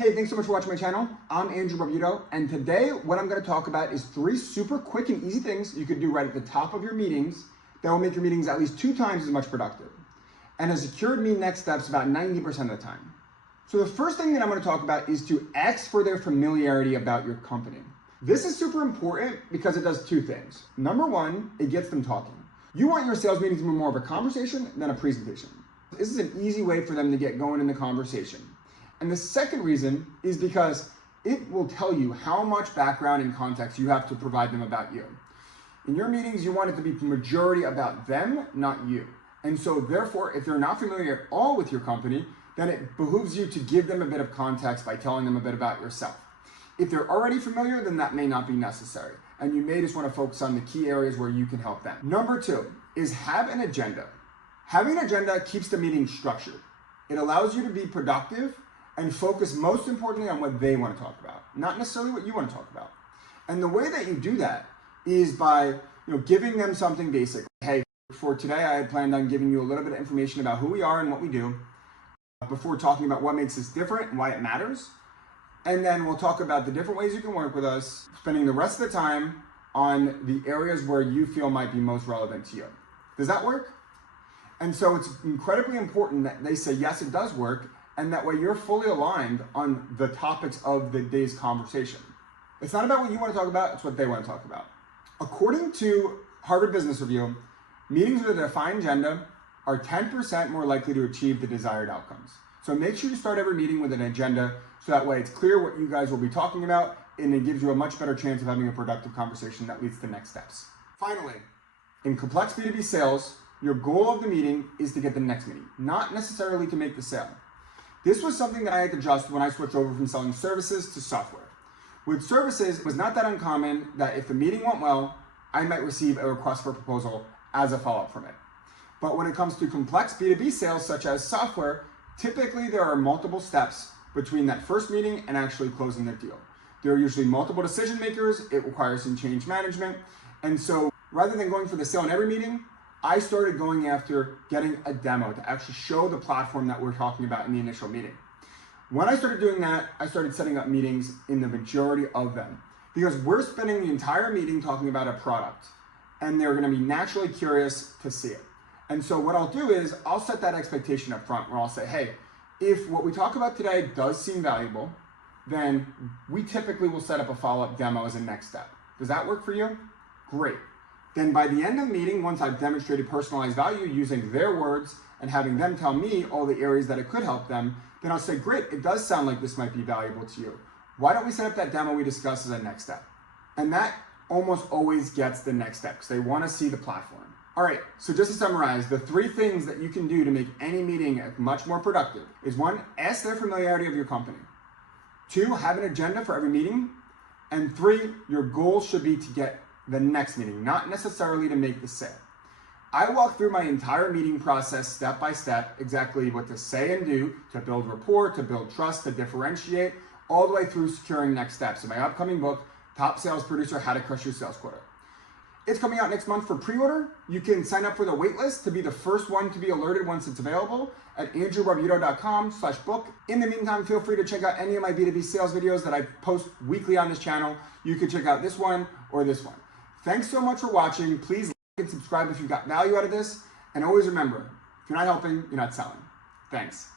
Hey, thanks so much for watching my channel. I'm Andrew Barbuto, and today what I'm going to talk about is 3 super quick and easy things you could do right at the top of your meetings that will make your meetings at least 2 times as much productive and has secured me next steps about 90% of the time. So the first thing that I'm going to talk about is to ask for their familiarity about your company. This is super important because it does 2 things. Number 1, it gets them talking. You want your sales meetings to be more of a conversation than a presentation. This is an easy way for them to get going in the conversation. And the second reason is because it will tell you how much background and context you have to provide them about you. In your meetings, you want it to be the majority about them, not you. And so therefore, if they're not familiar at all with your company, then it behooves you to give them a bit of context by telling them a bit about yourself. If they're already familiar, then that may not be necessary. And you may just want to focus on the key areas where you can help them. Number 2 is have an agenda. Having an agenda keeps the meeting structured. It allows you to be productive and focus most importantly on what they want to talk about, not necessarily what you want to talk about. And the way that you do that is by giving them something basic. Hey, for today, I had planned on giving you a little bit of information about who we are and what we do before talking about what makes us different and why it matters. And then we'll talk about the different ways you can work with us, spending the rest of the time on the areas where you feel might be most relevant to you. Does that work? And so it's incredibly important that they say, yes, it does work. And that way you're fully aligned on the topics of the day's conversation. It's not about what you want to talk about, it's what they want to talk about. According to Harvard Business Review, meetings with a defined agenda are 10% more likely to achieve the desired outcomes. So make sure you start every meeting with an agenda so that way it's clear what you guys will be talking about and it gives you a much better chance of having a productive conversation that leads to next steps. Finally, in complex B2B sales, your goal of the meeting is to get the next meeting, not necessarily to make the sale. This was something that I had to adjust when I switched over from selling services to software. With services, it was not that uncommon that if the meeting went well, I might receive a request for a proposal as a follow-up from it. But when it comes to complex B2B sales, such as software, typically there are multiple steps between that first meeting and actually closing the deal. There are usually multiple decision makers, it requires some change management, and so rather than going for the sale in every meeting, I started going after getting a demo to actually show the platform that we're talking about in the initial meeting. When I started doing that, I started setting up meetings in the majority of them because we're spending the entire meeting talking about a product and they're going to be naturally curious to see it. And so what I'll do is I'll set that expectation up front where I'll say, hey, if what we talk about today does seem valuable, then we typically will set up a follow-up demo as a next step. Does that work for you? Great. Then by the end of the meeting, once I've demonstrated personalized value using their words and having them tell me all the areas that it could help them, then I'll say, great, it does sound like this might be valuable to you. Why don't we set up that demo we discussed as a next step? And that almost always gets the next step because they want to see the platform. All right, so just to summarize, the 3 things that you can do to make any meeting much more productive is 1, ask their familiarity of your company. 2, have an agenda for every meeting. And 3, your goal should be to get the next meeting, not necessarily to make the sale. I walk through my entire meeting process step by step, exactly what to say and do to build rapport, to build trust, to differentiate, all the way through securing next steps in my upcoming book, Top Sales Producer, How to Crush Your Sales Quota. It's coming out next month for pre-order. You can sign up for the waitlist to be the first one to be alerted once it's available at andrewbarbuto.com/book. In the meantime, feel free to check out any of my B2B sales videos that I post weekly on this channel. You can check out this one or this one. Thanks so much for watching. Please like and subscribe if you got value out of this. And always remember, if you're not helping, you're not selling. Thanks.